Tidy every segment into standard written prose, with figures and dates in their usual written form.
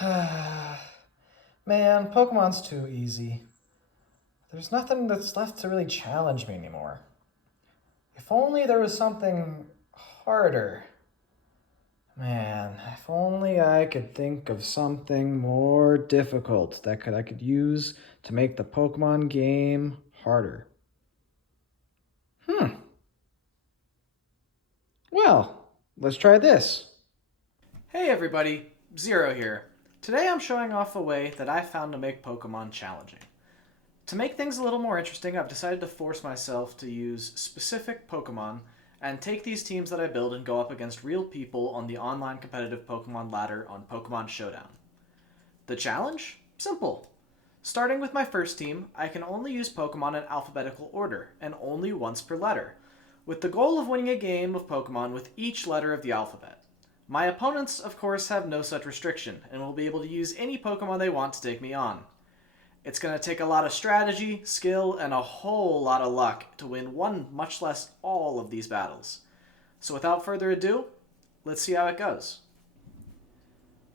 Man, Pokemon's too easy. There's nothing that's left to really challenge me anymore. If only there was something harder. Man, if only I could think of something more difficult that I could use to make the Pokemon game harder. Hmm. Well, let's try this. Hey everybody, Zero here. Today I'm showing off a way that I found to make Pokemon challenging. To make things a little more interesting, I've decided to force myself to use specific Pokemon and take these teams that I build and go up against real people on the online competitive Pokemon ladder on Pokemon Showdown. The challenge? Simple. Starting with my first team, I can only use Pokemon in alphabetical order, and only once per letter, with the goal of winning a game of Pokemon with each letter of the alphabet. My opponents, of course, have no such restriction, and will be able to use any Pokemon they want to take me on. It's going to take a lot of strategy, skill, and a whole lot of luck to win one, much less all of these battles. So without further ado, let's see how it goes.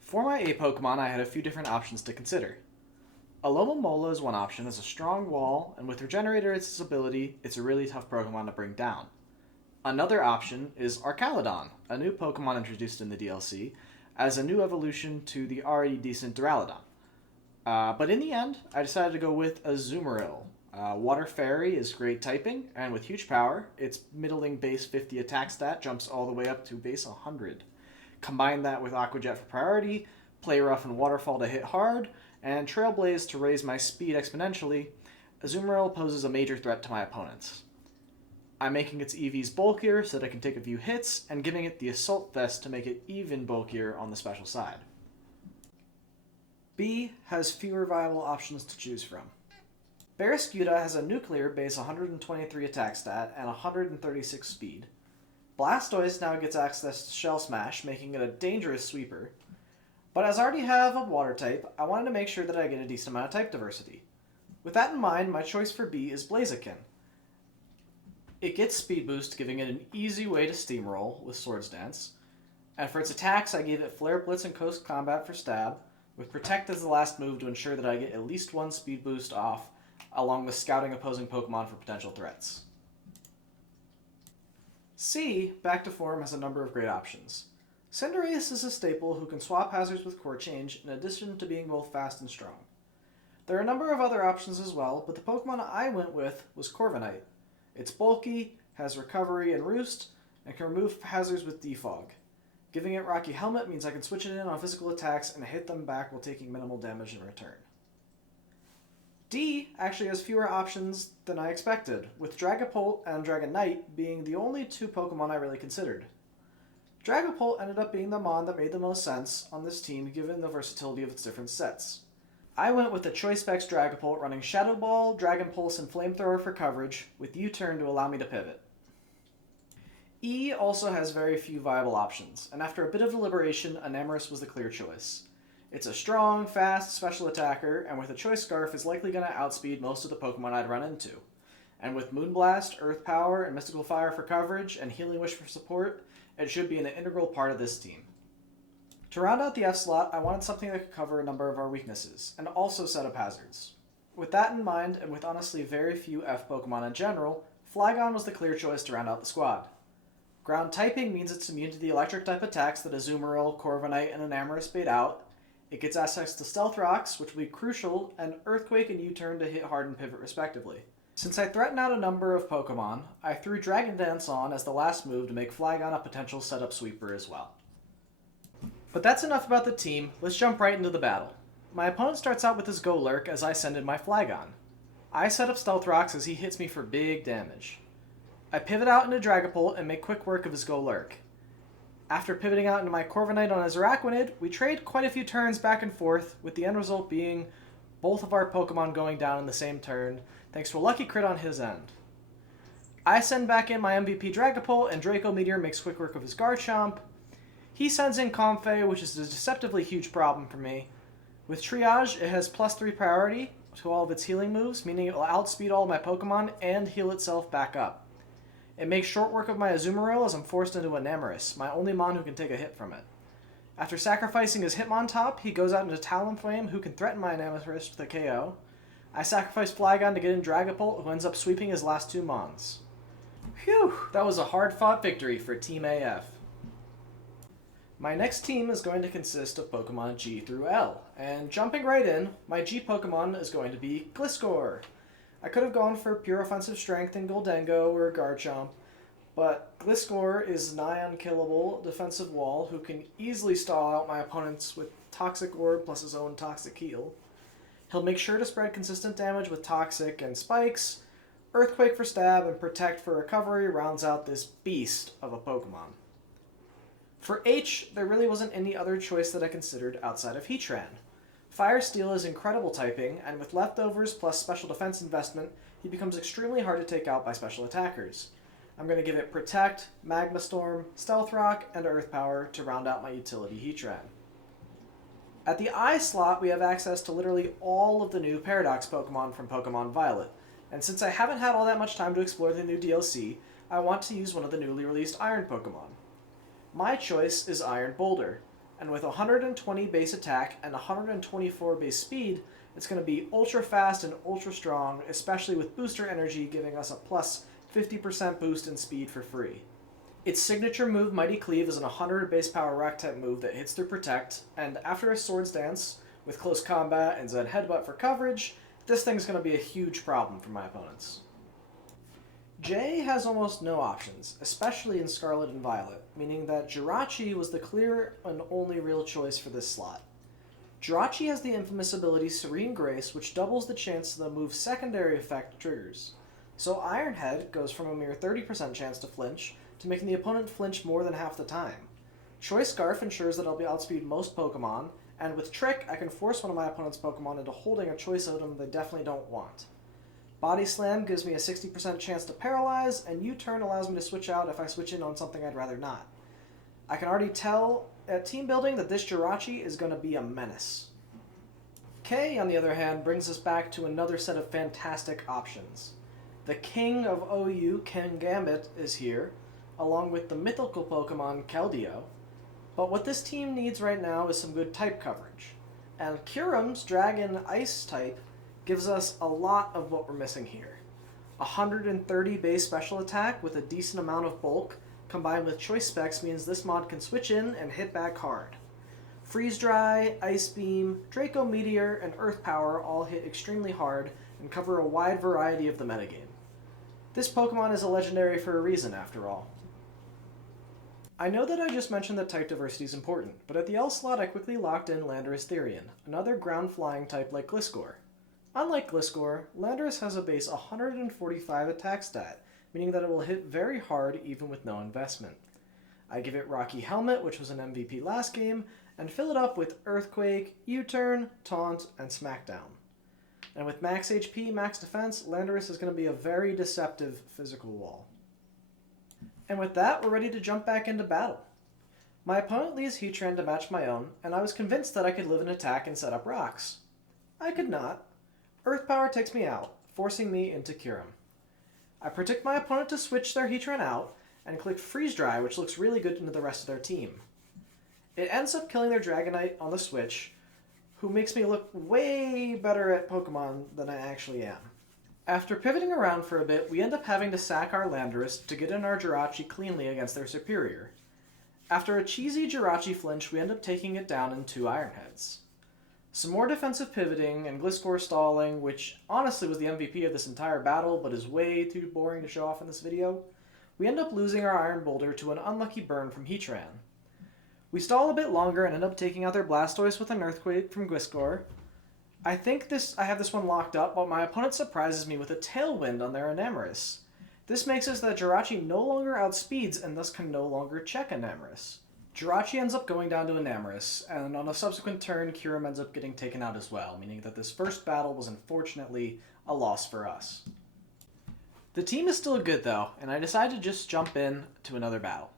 For my A Pokemon, I had a few different options to consider. Alomomola is one option as a strong wall, and with Regenerator as its ability, it's a really tough Pokemon to bring down. Another option is Arcaludon, a new Pokemon introduced in the DLC, as a new evolution to the already decent Duraludon. But in the end, I decided to go with Azumarill. Water Fairy is great typing, and with huge power, its middling base 50 attack stat jumps all the way up to base 100. Combine that with Aqua Jet for priority, Play Rough and Waterfall to hit hard, and Trailblaze to raise my speed exponentially, Azumarill poses a major threat to my opponents. I'm making its EVs bulkier so that I can take a few hits, and giving it the Assault Vest to make it even bulkier on the special side. B has fewer viable options to choose from. Barraskewda has a nuclear base 123 attack stat and 136 speed. Blastoise now gets access to Shell Smash, making it a dangerous sweeper. But as I already have a water type, I wanted to make sure that I get a decent amount of type diversity. With that in mind, my choice for B is Blaziken. It gets speed boost, giving it an easy way to steamroll with Swords Dance. And for its attacks, I gave it Flare Blitz and Coast Combat for stab, with Protect as the last move to ensure that I get at least one speed boost off, along with scouting opposing Pokemon for potential threats. C, back to form, has a number of great options. Cinderace is a staple who can swap hazards with Core Change, in addition to being both fast and strong. There are a number of other options as well, but the Pokemon I went with was Corviknight. It's bulky, has Recovery and Roost, and can remove hazards with Defog. Giving it Rocky Helmet means I can switch it in on physical attacks and hit them back while taking minimal damage in return. D actually has fewer options than I expected, with Dragapult and Dragonite being the only two Pokemon I really considered. Dragapult ended up being the Mon that made the most sense on this team given the versatility of its different sets. I went with the Choice Specs Dragapult running Shadow Ball, Dragon Pulse, and Flamethrower for coverage, with U-Turn to allow me to pivot. E also has very few viable options, and after a bit of deliberation, Enamorus was the clear choice. It's a strong, fast, special attacker, and with a Choice Scarf is likely going to outspeed most of the Pokemon I'd run into. And with Moonblast, Earth Power, and Mystical Fire for coverage, and Healing Wish for support, it should be an integral part of this team. To round out the F slot, I wanted something that could cover a number of our weaknesses, and also set up hazards. With that in mind, and with honestly very few F Pokemon in general, Flygon was the clear choice to round out the squad. Ground typing means it's immune to the electric type attacks that Azumarill, Corviknight, and Enamorus bait out. It gets access to Stealth Rocks, which will be crucial, and Earthquake and U-Turn to hit hard and pivot respectively. Since I threatened out a number of Pokemon, I threw Dragon Dance on as the last move to make Flygon a potential setup sweeper as well. But that's enough about the team, let's jump right into the battle. My opponent starts out with his Golurk as I send in my Flygon. I set up Stealth Rocks as he hits me for big damage. I pivot out into Dragapult and make quick work of his Golurk. After pivoting out into my Corviknight on his Araquanid, we trade quite a few turns back and forth, with the end result being both of our Pokemon going down in the same turn, thanks to a lucky crit on his end. I send back in my MVP Dragapult, and Draco Meteor makes quick work of his Garchomp. He sends in Comfey, which is a deceptively huge problem for me. With Triage, it has +3 priority to all of its healing moves, meaning it will outspeed all of my Pokemon and heal itself back up. It makes short work of my Azumarill as I'm forced into Enamorus, my only Mon who can take a hit from it. After sacrificing his Hitmontop, he goes out into Talonflame, who can threaten my Anemothrish with a KO. I sacrifice Flygon to get in Dragapult, who ends up sweeping his last 2 Mons. Phew, that was a hard-fought victory for Team AF. My next team is going to consist of Pokemon G through L, and jumping right in, my G Pokemon is going to be Gliscor. I could have gone for pure offensive strength in Goldengo or Garchomp, but Gliscor is nigh unkillable defensive wall who can easily stall out my opponents with Toxic Orb plus his own Toxic Heal. He'll make sure to spread consistent damage with Toxic and Spikes. Earthquake for stab and Protect for recovery rounds out this beast of a Pokemon. For H, there really wasn't any other choice that I considered outside of Heatran. Fire Steel is incredible typing, and with leftovers plus special defense investment, he becomes extremely hard to take out by special attackers. I'm going to give it Protect, Magma Storm, Stealth Rock, and Earth Power to round out my utility Heatran. At the I slot, we have access to literally all of the new Paradox Pokemon from Pokemon Violet, and since I haven't had all that much time to explore the new DLC, I want to use one of the newly released Iron Pokemon. My choice is Iron Boulder, and with 120 base attack and 124 base speed, it's going to be ultra fast and ultra strong, especially with booster energy giving us a plus 50% boost in speed for free. Its signature move, Mighty Cleave, is an 100 base power rock type move that hits through Protect, and after a Swords Dance, with close combat and Zen Headbutt for coverage, this thing's going to be a huge problem for my opponents. J has almost no options, especially in Scarlet and Violet, meaning that Jirachi was the clear and only real choice for this slot. Jirachi has the infamous ability Serene Grace, which doubles the chance the move's secondary effect triggers. So Iron Head goes from a mere 30% chance to flinch, to making the opponent flinch more than half the time. Choice Scarf ensures that I'll be outspeed most Pokemon, and with Trick, I can force one of my opponent's Pokemon into holding a choice item they definitely don't want. Body Slam gives me a 60% chance to paralyze, and U-Turn allows me to switch out if I switch in on something I'd rather not. I can already tell at team building that this Jirachi is going to be a menace. K, on the other hand, brings us back to another set of fantastic options. The king of OU, Kingambit, is here, along with the mythical Pokemon Keldeo. But what this team needs right now is some good type coverage. And Kyurem's Dragon Ice type gives us a lot of what we're missing here. 130 base special attack with a decent amount of bulk, combined with choice specs, means this mod can switch in and hit back hard. Freeze Dry, Ice Beam, Draco Meteor, and Earth Power all hit extremely hard and cover a wide variety of the metagame. This Pokemon is a legendary for a reason, after all. I know that I just mentioned that type diversity is important, but at the L slot I quickly locked in Landorus Therian, another ground-flying type like Gliscor. Unlike Gliscor, Landorus has a base 145 attack stat, meaning that it will hit very hard even with no investment. I give it Rocky Helmet, which was an MVP last game, and fill it up with Earthquake, U-Turn, Taunt, and Smackdown. And with max HP, max defense, Landorus is going to be a very deceptive physical wall. And with that, we're ready to jump back into battle. My opponent leaves Heatran to match my own, and I was convinced that I could live an attack and set up rocks. I could not. Earth Power takes me out, forcing me into Kyurem. I predict my opponent to switch their Heatran out, and click Freeze Dry, which looks really good into the rest of their team. It ends up killing their Dragonite on the switch, who makes me look way better at Pokemon than I actually am. After pivoting around for a bit, we end up having to sack our Landorus to get in our Jirachi cleanly against their superior. After a cheesy Jirachi flinch, we end up taking it down in 2 Iron Heads. Some more defensive pivoting and Gliscor stalling, which honestly was the MVP of this entire battle, but is way too boring to show off in this video. We end up losing our Iron Boulder to an unlucky burn from Heatran. We stall a bit longer and end up taking out their Blastoise with an Earthquake from Gliscor. I have this one locked up, but my opponent surprises me with a Tailwind on their Enamorus. This makes it so that Jirachi no longer outspeeds and thus can no longer check Enamorus. Jirachi ends up going down to Enamorus, and on a subsequent turn, Kyurem ends up getting taken out as well, meaning that this first battle was unfortunately a loss for us. The team is still good though, and I decided to just jump in to another battle.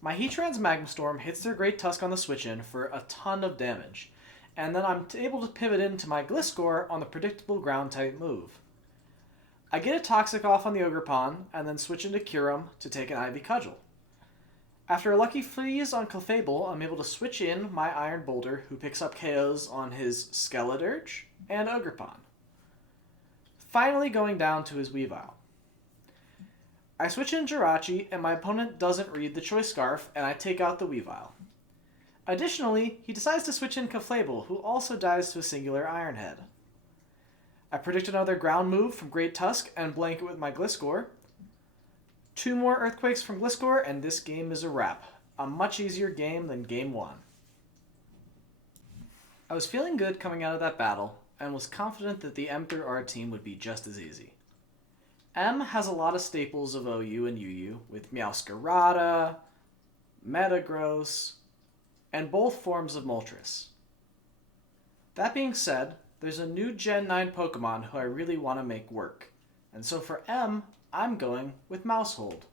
My Heatran's Magma Storm hits their Great Tusk on the switch-in for a ton of damage, and then I'm able to pivot into my Gliscor on the predictable ground-type move. I get a Toxic off on the Ogerpon, and then switch into Kyurem to take an Ivy Cudgel. After a lucky freeze on Clefable, I'm able to switch in my Iron Boulder, who picks up KOs on his Skeledirge and Ogerpon. Finally going down to his Weavile. I switch in Jirachi, and my opponent doesn't read the Choice Scarf, and I take out the Weavile. Additionally, he decides to switch in Clefable, who also dies to a singular Iron Head. I predict another ground move from Great Tusk and blanket with my Gliscor. 2 more Earthquakes from Gliscor, and this game is a wrap. A much easier game than Game 1. I was feeling good coming out of that battle, and was confident that the M through R team would be just as easy. M has a lot of staples of OU and UU, with Meowscarada, Metagross, and both forms of Moltres. That being said, there's a new Gen 9 Pokemon who I really want to make work, and so for M, I'm going with Maushold.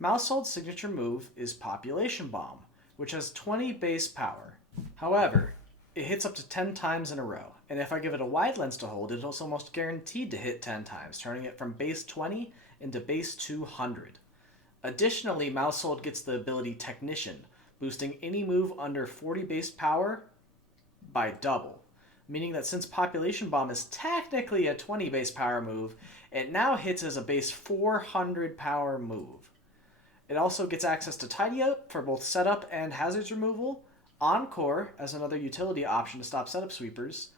Maushold's signature move is Population Bomb, which has 20 base power. However, it hits up to 10 times in a row, and if I give it a wide lens to hold, it's almost guaranteed to hit 10 times, turning it from base 20 into base 200. Additionally, Maushold gets the ability Technician, boosting any move under 40 base power by double, meaning that since Population Bomb is technically a 20 base power move, it now hits as a base 400 power move. It also gets access to Tidy Up for both setup and hazards removal, Encore as another utility option to stop setup sweepers,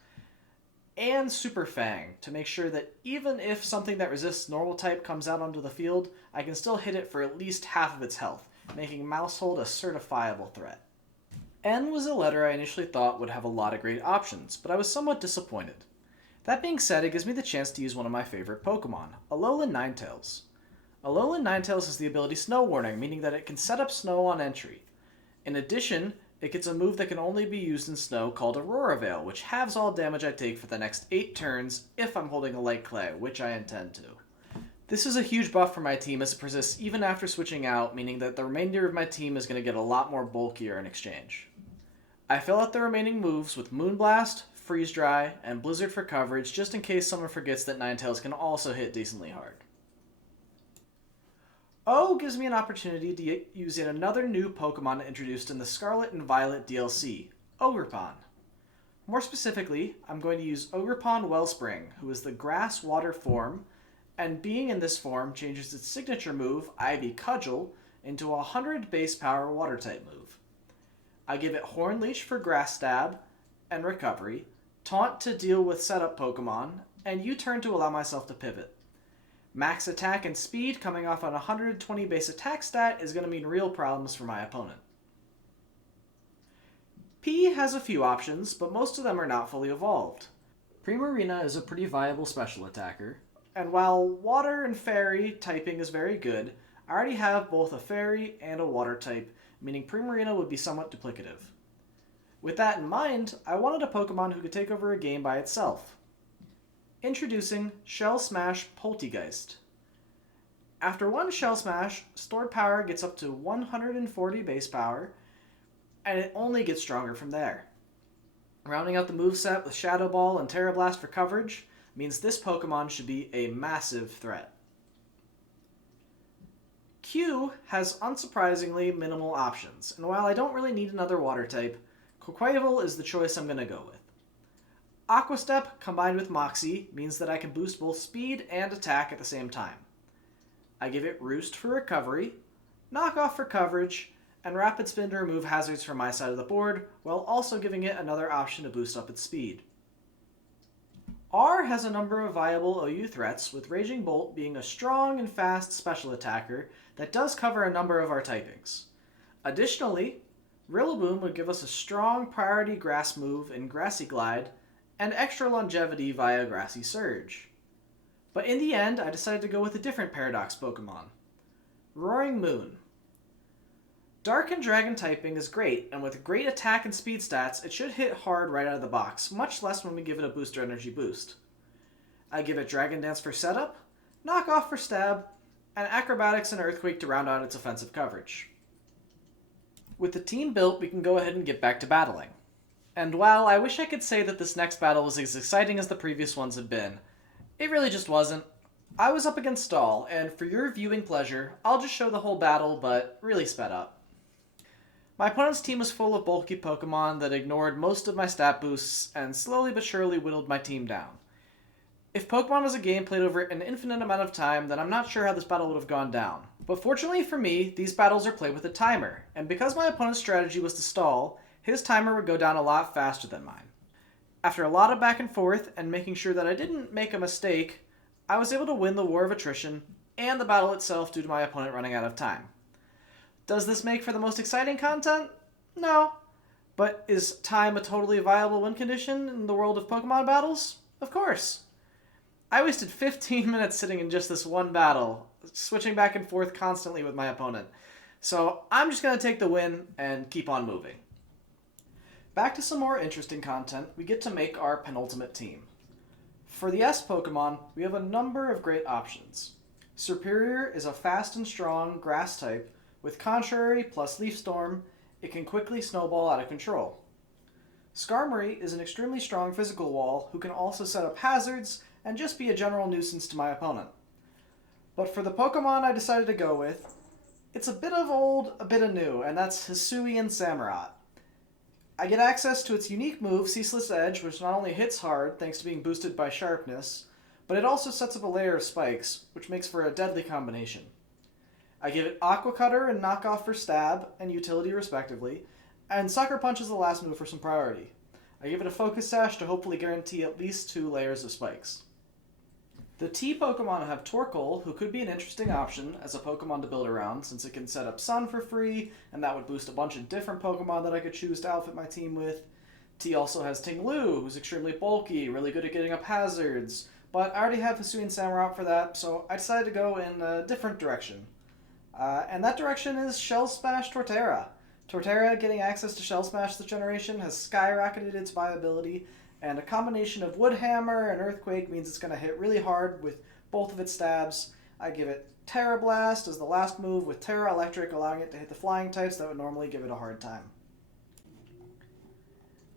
and Super Fang to make sure that even if something that resists normal type comes out onto the field, I can still hit it for at least half of its health, making Maushold a certifiable threat. N was a letter I initially thought would have a lot of great options, but I was somewhat disappointed. That being said, it gives me the chance to use one of my favorite Pokemon, Alolan Ninetales. Alolan Ninetales has the ability Snow Warning, meaning that it can set up snow on entry. In addition, it gets a move that can only be used in snow called Aurora Veil, which halves all damage I take for the next 8 turns if I'm holding a light clay, which I intend to. This is a huge buff for my team as it persists even after switching out, meaning that the remainder of my team is going to get a lot more bulkier in exchange. I fill out the remaining moves with Moonblast, Freeze Dry, and Blizzard for coverage just in case someone forgets that Ninetales can also hit decently hard. O gives me an opportunity to use yet another new Pokemon introduced in the Scarlet and Violet DLC, Ogerpon. More specifically, I'm going to use Ogerpon Wellspring, who is the grass-water form, and being in this form changes its signature move, Ivy Cudgel, into a 100 base power water-type move. I give it Horn Leech for Grass Stab and Recovery, Taunt to deal with setup Pokemon, and U-Turn to allow myself to pivot. Max attack and speed coming off on 120 base attack stat is going to mean real problems for my opponent. P has a few options, but most of them are not fully evolved. Primarina is a pretty viable special attacker, and while Water and Fairy typing is very good, I already have both a Fairy and a Water type, meaning Primarina would be somewhat duplicative. With that in mind, I wanted a Pokemon who could take over a game by itself. Introducing Shell Smash Poltegeist. After one Shell Smash, stored power gets up to 140 base power, and it only gets stronger from there. Rounding out the moveset with Shadow Ball and Terra Blast for coverage means this Pokemon should be a massive threat. Q has unsurprisingly minimal options, and while I don't really need another water type, Quaquaval is the choice I'm going to go with. Aqua Step combined with Moxie means that I can boost both speed and attack at the same time. I give it Roost for recovery, Knock Off for coverage, and Rapid Spin to remove hazards from my side of the board, while also giving it another option to boost up its speed. R has a number of viable OU threats, with Raging Bolt being a strong and fast special attacker that does cover a number of our typings. Additionally, Rillaboom would give us a strong priority grass move in Grassy Glide, and extra longevity via Grassy Surge. But in the end, I decided to go with a different Paradox Pokemon, Roaring Moon. Dark and Dragon typing is great, and with great attack and speed stats, it should hit hard right out of the box, much less when we give it a booster energy boost. I give it Dragon Dance for setup, Knock Off for stab, and Acrobatics and Earthquake to round out its offensive coverage. With the team built, we can go ahead and get back to battling. And while I wish I could say that this next battle was as exciting as the previous ones have been, it really just wasn't. I was up against Stall, and for your viewing pleasure, I'll just show the whole battle, but really sped up. My opponent's team was full of bulky Pokemon that ignored most of my stat boosts and slowly but surely whittled my team down. If Pokemon was a game played over an infinite amount of time, then I'm not sure how this battle would have gone down. But fortunately for me, these battles are played with a timer, and because my opponent's strategy was to stall, his timer would go down a lot faster than mine. After a lot of back and forth and making sure that I didn't make a mistake, I was able to win the war of attrition and the battle itself due to my opponent running out of time. Does this make for the most exciting content? No. But is time a totally viable win condition in the world of Pokemon battles? Of course. I wasted 15 minutes sitting in just this one battle, switching back and forth constantly with my opponent. So I'm just going to take the win and keep on moving. Back to some more interesting content, we get to make our penultimate team. For the S Pokemon, we have a number of great options. Superior is a fast and strong grass type. With Contrary plus Leaf Storm, it can quickly snowball out of control. Skarmory is an extremely strong physical wall who can also set up hazards and just be a general nuisance to my opponent. But for the Pokemon I decided to go with, it's a bit of old, a bit of new, and that's Hisuian Samurott. I get access to its unique move, Ceaseless Edge, which not only hits hard thanks to being boosted by sharpness, but it also sets up a layer of spikes, which makes for a deadly combination. I give it Aqua Cutter and Knockoff for stab and utility respectively, and Sucker Punch is the last move for some priority. I give it a Focus Sash to hopefully guarantee at least 2 layers of spikes. The T Pokemon have Torkoal, who could be an interesting option as a Pokemon to build around, since it can set up Sun for free, and that would boost a bunch of different Pokemon that I could choose to outfit my team with. T also has Ting-Lu, who's extremely bulky, really good at getting up hazards, but I already have Hisuian Samurott for that, so I decided to go in a different direction. And that direction is Shell Smash Torterra. Torterra getting access to Shell Smash this generation has skyrocketed its viability, and a combination of Wood Hammer and Earthquake means it's going to hit really hard with both of its stabs. I give it Terra Blast as the last move with Terra Electric, allowing it to hit the flying types that would normally give it a hard time.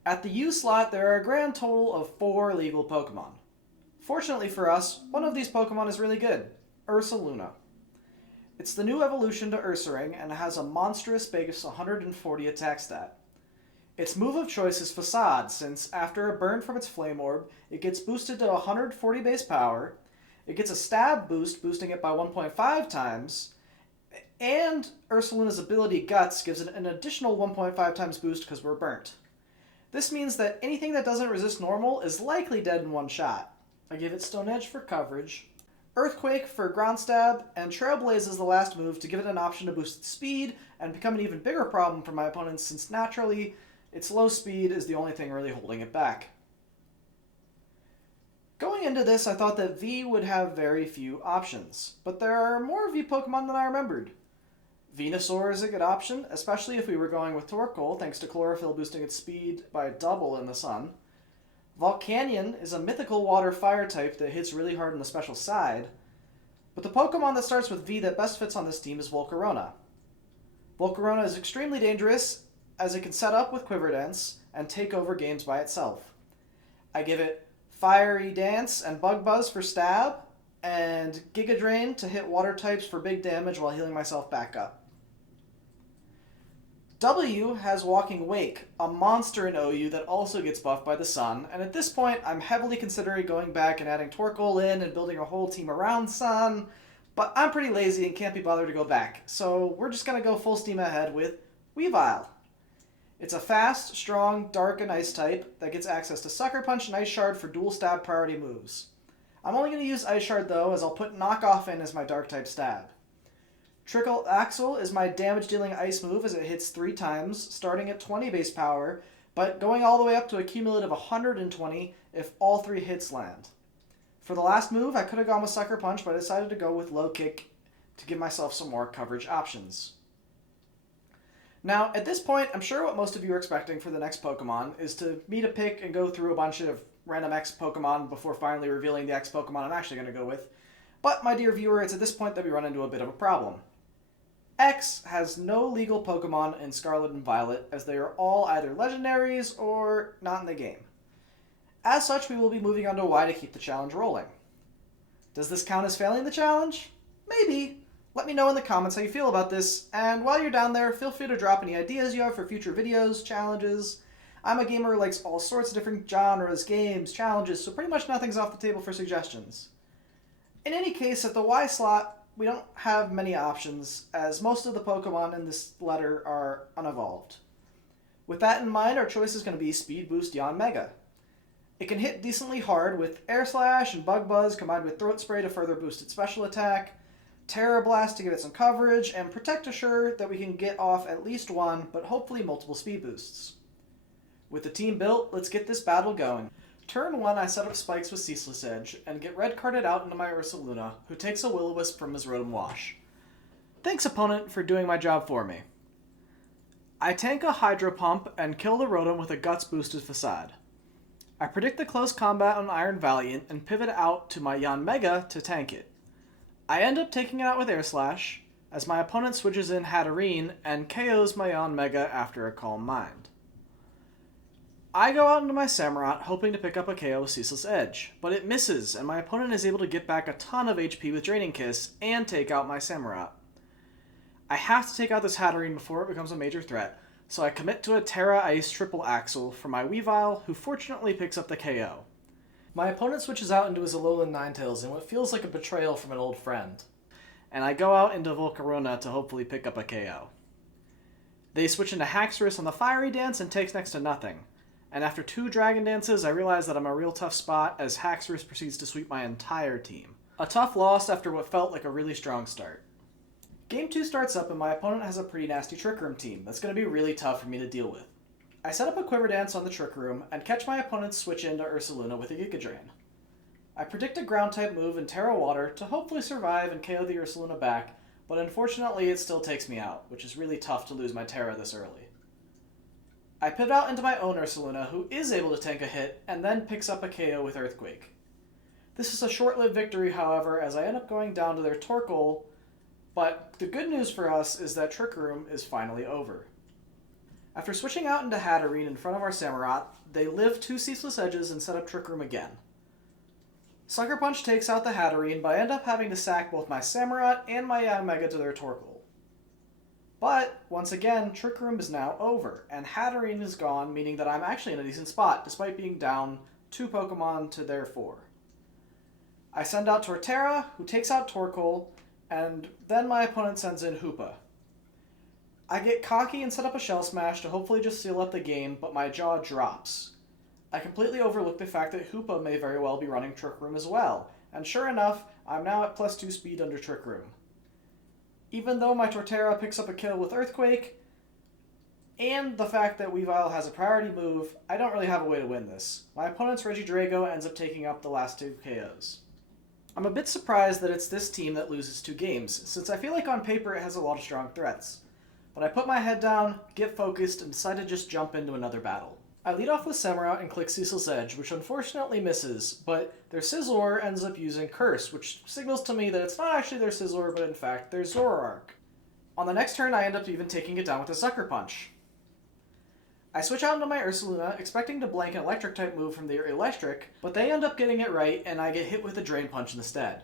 At the U slot, there are a grand total of 4 legal Pokemon. Fortunately for us, one of these Pokemon is really good, Ursaluna. It's the new evolution to Ursaring and has a monstrous base 140 attack stat. Its move of choice is Facade, since after a burn from its Flame Orb, it gets boosted to 140 base power, it gets a stab boost, boosting it by 1.5 times, and Ursaluna's ability Guts gives it an additional 1.5 times boost because we're burnt. This means that anything that doesn't resist normal is likely dead in one shot. I give it Stone Edge for coverage, Earthquake for ground stab, and Trailblaze is the last move to give it an option to boost its speed and become an even bigger problem for my opponents since naturally its low speed is the only thing really holding it back. Going into this, I thought that V would have very few options, but there are more V Pokemon than I remembered. Venusaur is a good option, especially if we were going with Torkoal thanks to Chlorophyll boosting its speed by double in the sun. Volcanion is a mythical water-fire type that hits really hard on the special side, but the Pokemon that starts with V that best fits on this team is Volcarona. Volcarona is extremely dangerous as it can set up with Quiver Dance and take over games by itself. I give it Fiery Dance and Bug Buzz for stab, and Giga Drain to hit water types for big damage while healing myself back up. W has Walking Wake, a monster in OU that also gets buffed by the sun, and at this point I'm heavily considering going back and adding Torkoal in and building a whole team around Sun, but I'm pretty lazy and can't be bothered to go back, so we're just going to go full steam ahead with Weavile. It's a fast, strong, dark, and ice type that gets access to Sucker Punch and Ice Shard for dual stab priority moves. I'm only going to use Ice Shard though, as I'll put Knockoff in as my dark type stab. Trickle Axle is my damage-dealing ice move as it hits 3 times, starting at 20 base power, but going all the way up to a cumulative 120 if all 3 hits land. For the last move, I could have gone with Sucker Punch, but I decided to go with Low Kick to give myself some more coverage options. Now, at this point, I'm sure what most of you are expecting for the next Pokemon is to me to pick and go through a bunch of random X Pokemon before finally revealing the X Pokemon I'm actually going to go with. But, my dear viewer, it's at this point that we run into a bit of a problem. X has no legal Pokemon in Scarlet and Violet, as they are all either legendaries or not in the game. As such, we will be moving on to Y to keep the challenge rolling. Does this count as failing the challenge? Maybe. Let me know in the comments how you feel about this, and while you're down there, feel free to drop any ideas you have for future videos, challenges. I'm a gamer who likes all sorts of different genres, games, challenges, so pretty much nothing's off the table for suggestions. In any case, at the Y slot, we don't have many options, as most of the Pokemon in this letter are unevolved. With that in mind, our choice is going to be Speed Boost Yanmega. It can hit decently hard with Air Slash and Bug Buzz combined with Throat Spray to further boost its special attack, Terra Blast to give it some coverage, and Protect Assure that we can get off at least one, but hopefully multiple speed boosts. With the team built, let's get this battle going. Turn 1, I set up spikes with Ceaseless Edge, and get red carded out into my Ursaluna, who takes a Will-O-Wisp from his Rotom Wash. Thanks opponent for doing my job for me. I tank a Hydro Pump and kill the Rotom with a Guts boosted Facade. I predict the close combat on Iron Valiant and pivot out to my Yanmega to tank it. I end up taking it out with Air Slash, as my opponent switches in Hatterene and KOs my Yanmega after a Calm Mind. I go out into my Samurott hoping to pick up a KO with Ceaseless Edge, but it misses and my opponent is able to get back a ton of HP with Draining Kiss and take out my Samurott. I have to take out this Hatterene before it becomes a major threat, so I commit to a Terra Ice Triple Axle for my Weavile, who fortunately picks up the KO. My opponent switches out into his Alolan Ninetales in what feels like a betrayal from an old friend, and I go out into Volcarona to hopefully pick up a KO. They switch into Haxorus on the Fiery Dance and takes next to nothing, and after 2 Dragon Dances I realize that I'm a real tough spot as Haxorus proceeds to sweep my entire team. A tough loss after what felt like a really strong start. Game 2 starts up and my opponent has a pretty nasty Trick Room team that's going to be really tough for me to deal with. I set up a Quiver Dance on the Trick Room and catch my opponent's switch into Ursaluna with a Giga Drain. I predict a Ground-type move in Terra Water to hopefully survive and KO the Ursaluna back, but unfortunately it still takes me out, which is really tough to lose my Terra this early. I pivot out into my own Ursaluna, who is able to tank a hit, and then picks up a KO with Earthquake. This is a short-lived victory, however, as I end up going down to their Torkoal, but the good news for us is that Trick Room is finally over. After switching out into Hatterene in front of our Samurott, they live 2 Ceaseless Edges and set up Trick Room again. Sucker Punch takes out the Hatterene, but I end up having to sack both my Samurott and my Yanmega to their Torkoal. But, once again, Trick Room is now over, and Hatterene is gone, meaning that I'm actually in a decent spot, despite being down 2 Pokemon to their 4. I send out Torterra, who takes out Torkoal, and then my opponent sends in Hoopa. I get cocky and set up a Shell Smash to hopefully just seal up the game, but my jaw drops. I completely overlook the fact that Hoopa may very well be running Trick Room as well, and sure enough, I'm now at +2 speed under Trick Room. Even though my Torterra picks up a kill with Earthquake, and the fact that Weavile has a priority move, I don't really have a way to win this. My opponent's Regidrago ends up taking up the last 2 KOs. I'm a bit surprised that it's this team that loses 2 games, since I feel like on paper it has a lot of strong threats. But I put my head down, get focused, and decide to just jump into another battle. I lead off with Samurott and click Ceaseless Edge, which unfortunately misses, but their Sizzlor ends up using Curse, which signals to me that it's not actually their Sizzlor, but in fact their Zoroark. On the next turn I end up even taking it down with a Sucker Punch. I switch out into my Ursaluna, expecting to blank an Electric-type move from their Electric, but they end up getting it right, and I get hit with a Drain Punch instead.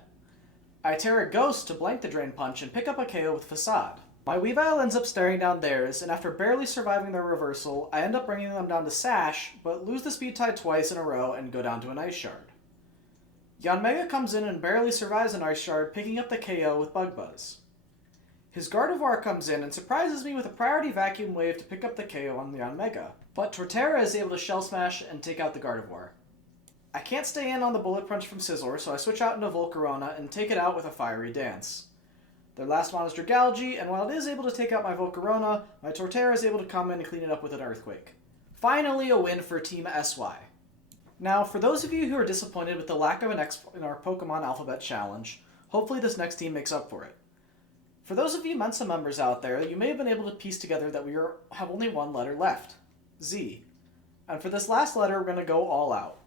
I Terra Ghost to blank the Drain Punch and pick up a KO with Facade. My Weavile ends up staring down theirs, and after barely surviving their reversal, I end up bringing them down to Sash, but lose the Speed tie twice in a row and go down to an Ice Shard. Yanmega comes in and barely survives an Ice Shard, picking up the KO with Bug Buzz. His Gardevoir comes in and surprises me with a priority Vacuum Wave to pick up the KO on the Yanmega, but Torterra is able to Shell Smash and take out the Gardevoir. I can't stay in on the Bullet Punch from Sizzlor, so I switch out into Volcarona and take it out with a Fiery Dance. Their last one is Dragalge, and while it is able to take out my Volcarona, my Torterra is able to come in and clean it up with an Earthquake. Finally a win for Team SY. Now, for those of you who are disappointed with the lack of an X in our Pokemon Alphabet Challenge, hopefully this next team makes up for it. For those of you Mensa members out there, you may have been able to piece together that we have only one letter left, Z. And for this last letter, we're going to go all out.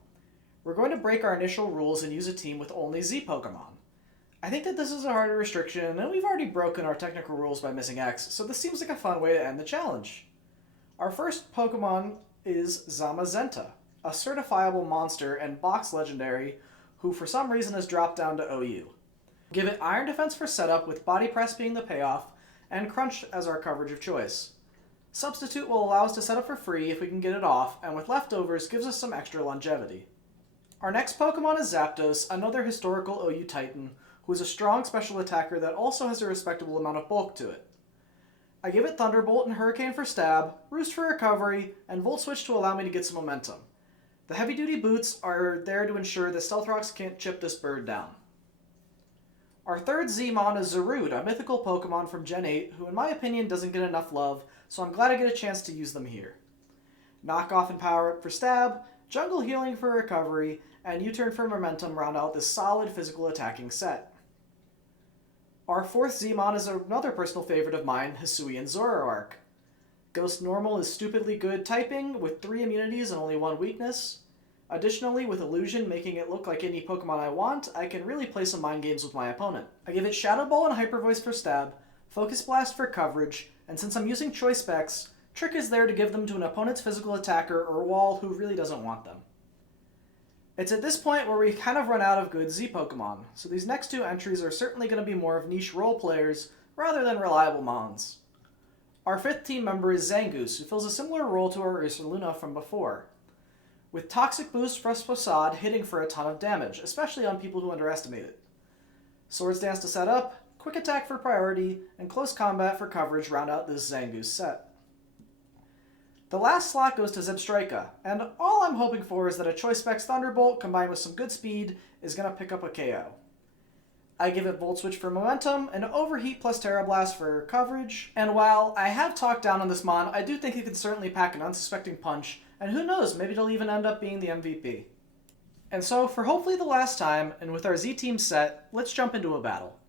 We're going to break our initial rules and use a team with only Z Pokemon. I think that this is a harder restriction, and we've already broken our technical rules by missing X, so this seems like a fun way to end the challenge. Our first Pokemon is Zamazenta, a certifiable monster and box legendary who for some reason has dropped down to OU. Give it Iron Defense for setup, with Body Press being the payoff, and Crunch as our coverage of choice. Substitute will allow us to set up for free if we can get it off, and with leftovers gives us some extra longevity. Our next Pokemon is Zapdos, another historical OU Titan, who is a strong special attacker that also has a respectable amount of bulk to it. I give it Thunderbolt and Hurricane for stab, Roost for recovery, and Volt Switch to allow me to get some momentum. The heavy-duty boots are there to ensure that Stealth Rocks can't chip this bird down. Our third Zmon is Zarude, a mythical Pokemon from Gen 8, who in my opinion doesn't get enough love, so I'm glad I get a chance to use them here. Knock Off and Power Up for stab, Jungle Healing for recovery, and U-Turn for momentum round out this solid physical attacking set. Our fourth Zmon is another personal favorite of mine, Hisuian Zoroark. Ghost Normal is stupidly good typing, with 3 immunities and only 1 weakness. Additionally, with Illusion making it look like any Pokemon I want, I can really play some mind games with my opponent. I give it Shadow Ball and Hyper Voice for stab, Focus Blast for coverage, and since I'm using choice specs, Trick is there to give them to an opponent's physical attacker or wall who really doesn't want them. It's at this point where we kind of run out of good Z Pokemon, so these next 2 entries are certainly going to be more of niche role players rather than reliable Mons. Our 5th team member is Zangoose, who fills a similar role to our Ursaluna from before, with Toxic Boost for Facade hitting for a ton of damage, especially on people who underestimate it. Swords Dance to set up, Quick Attack for priority, and Close Combat for coverage round out this Zangoose set. The last slot goes to Zebstrika, and all I'm hoping for is that a Choice Specs Thunderbolt combined with some good speed is going to pick up a KO. I give it Volt Switch for momentum, and Overheat plus Terra Blast for coverage, and while I have talked down on this Mon, I do think it can certainly pack an unsuspecting punch, and who knows, maybe it'll even end up being the MVP. And so, for hopefully the last time, and with our Z-team set, let's jump into a battle.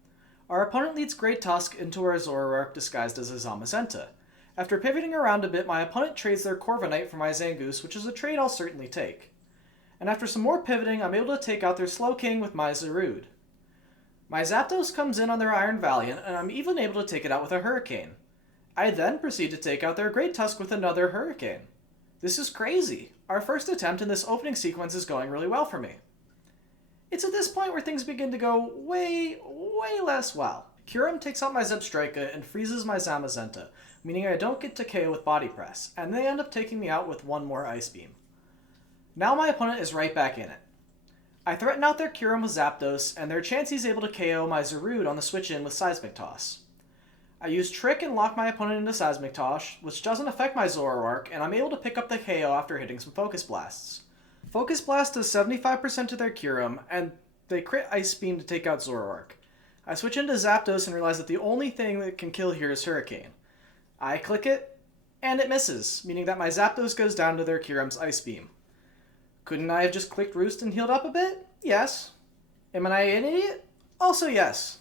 Our opponent leads Great Tusk into our Zoroark disguised as a Zamazenta. After pivoting around a bit, my opponent trades their Corviknight for my Zangoose, which is a trade I'll certainly take. And after some more pivoting, I'm able to take out their Slowking with my Zarude. My Zapdos comes in on their Iron Valiant, and I'm even able to take it out with a Hurricane. I then proceed to take out their Great Tusk with another Hurricane. This is crazy. Our first attempt in this opening sequence is going really well for me. It's at this point where things begin to go way less well. Kyurem takes out my Zebstrika and freezes my Zamazenta, meaning I don't get to KO with Body Press, and they end up taking me out with 1 more Ice Beam. Now my opponent is right back in it. I threaten out their Kyurem with Zapdos, and their Chansey's able to KO my Zarude on the switch-in with Seismic Toss. I use Trick and lock my opponent into Seismic Toss, which doesn't affect my Zoroark, and I'm able to pick up the KO after hitting some Focus Blasts. Focus Blast does 75% to their Kyurem, and they crit Ice Beam to take out Zoroark. I switch into Zapdos and realize that the only thing that can kill here is Hurricane. I click it, and it misses, meaning that my Zapdos goes down to their Kyurem's Ice Beam. Couldn't I have just clicked Roost and healed up a bit? Yes. Am I an idiot? Also yes.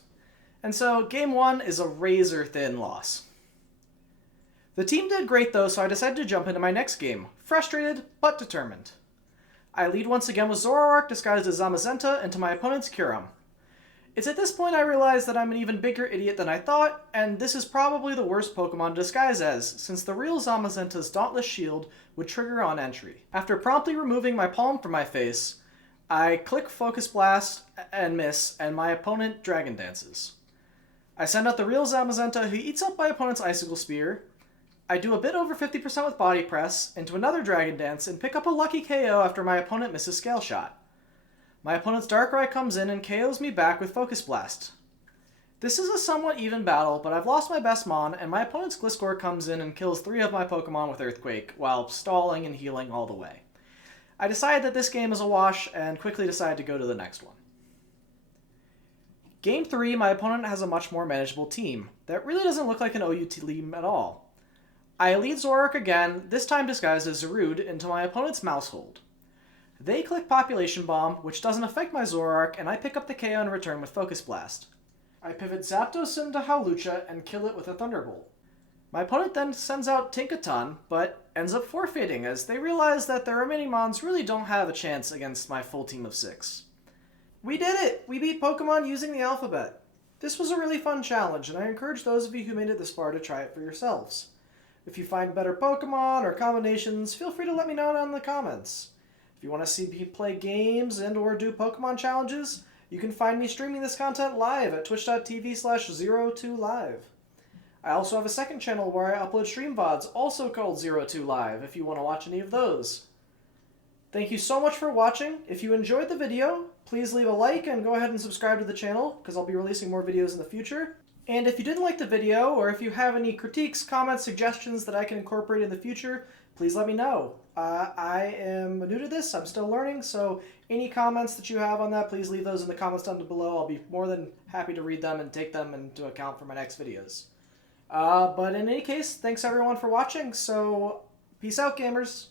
And so, Game 1 is a razor-thin loss. The team did great though, so I decided to jump into my next game, frustrated but determined. I lead once again with Zoroark disguised as Zamazenta into my opponent's Kyurem. It's at this point I realize that I'm an even bigger idiot than I thought, and this is probably the worst Pokemon to disguise as, since the real Zamazenta's Dauntless Shield would trigger on entry. After promptly removing my palm from my face, I click Focus Blast and miss, and my opponent Dragon Dances. I send out the real Zamazenta, who eats up my opponent's Icicle Spear. I do a bit over 50% with Body Press into another Dragon Dance and pick up a lucky KO after my opponent misses Scale Shot. My opponent's Darkrai comes in and KOs me back with Focus Blast. This is a somewhat even battle, but I've lost my best Mon, and my opponent's Gliscor comes in and kills 3 of my Pokemon with Earthquake, while stalling and healing all the way. I decide that this game is a wash, and quickly decide to go to the next one. Game 3, my opponent has a much more manageable team, that really doesn't look like an OU team at all. I lead Zoroark again, this time disguised as Zarude, into my opponent's Mousehold. They click Population Bomb, which doesn't affect my Zoroark, and I pick up the KO in return with Focus Blast. I pivot Zapdos into Hawlucha and kill it with a Thunderbolt. My opponent then sends out Tinkaton, but ends up forfeiting as they realize that their remaining Mons really don't have a chance against my full team of 6. We did it! We beat Pokemon using the alphabet. This was a really fun challenge, and I encourage those of you who made it this far to try it for yourselves. If you find better Pokemon or combinations, feel free to let me know down in the comments. If you want to see me play games and or do Pokemon challenges, you can find me streaming this content live at twitch.tv/ZeroTo Live. I also have a second channel where I upload stream VODs, also called ZeroTo Live, if you want to watch any of those. Thank you so much for watching. If you enjoyed the video, please leave a like and go ahead and subscribe to the channel, because I'll be releasing more videos in the future. And if you didn't like the video, or if you have any critiques, comments, suggestions that I can incorporate in the future, please let me know. I am new to this, I'm still learning, so any comments that you have on that, please leave those in the comments down below. I'll be more than happy to read them and take them into account for my next videos. But in any case, thanks everyone for watching, so peace out, gamers!